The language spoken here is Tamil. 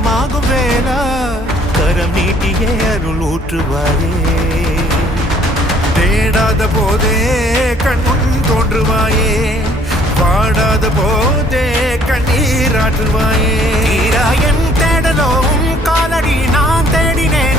குணமாகும் வேளா கரம் நீட்டியே அருள் ஊற்றுவாயே தேடாத போதே கண்முன் தோன்றுவாயே பாடாத போதே கண்ணீராற்றுவாயே என் தேடலோவும் காலடி நான் தேடினேன்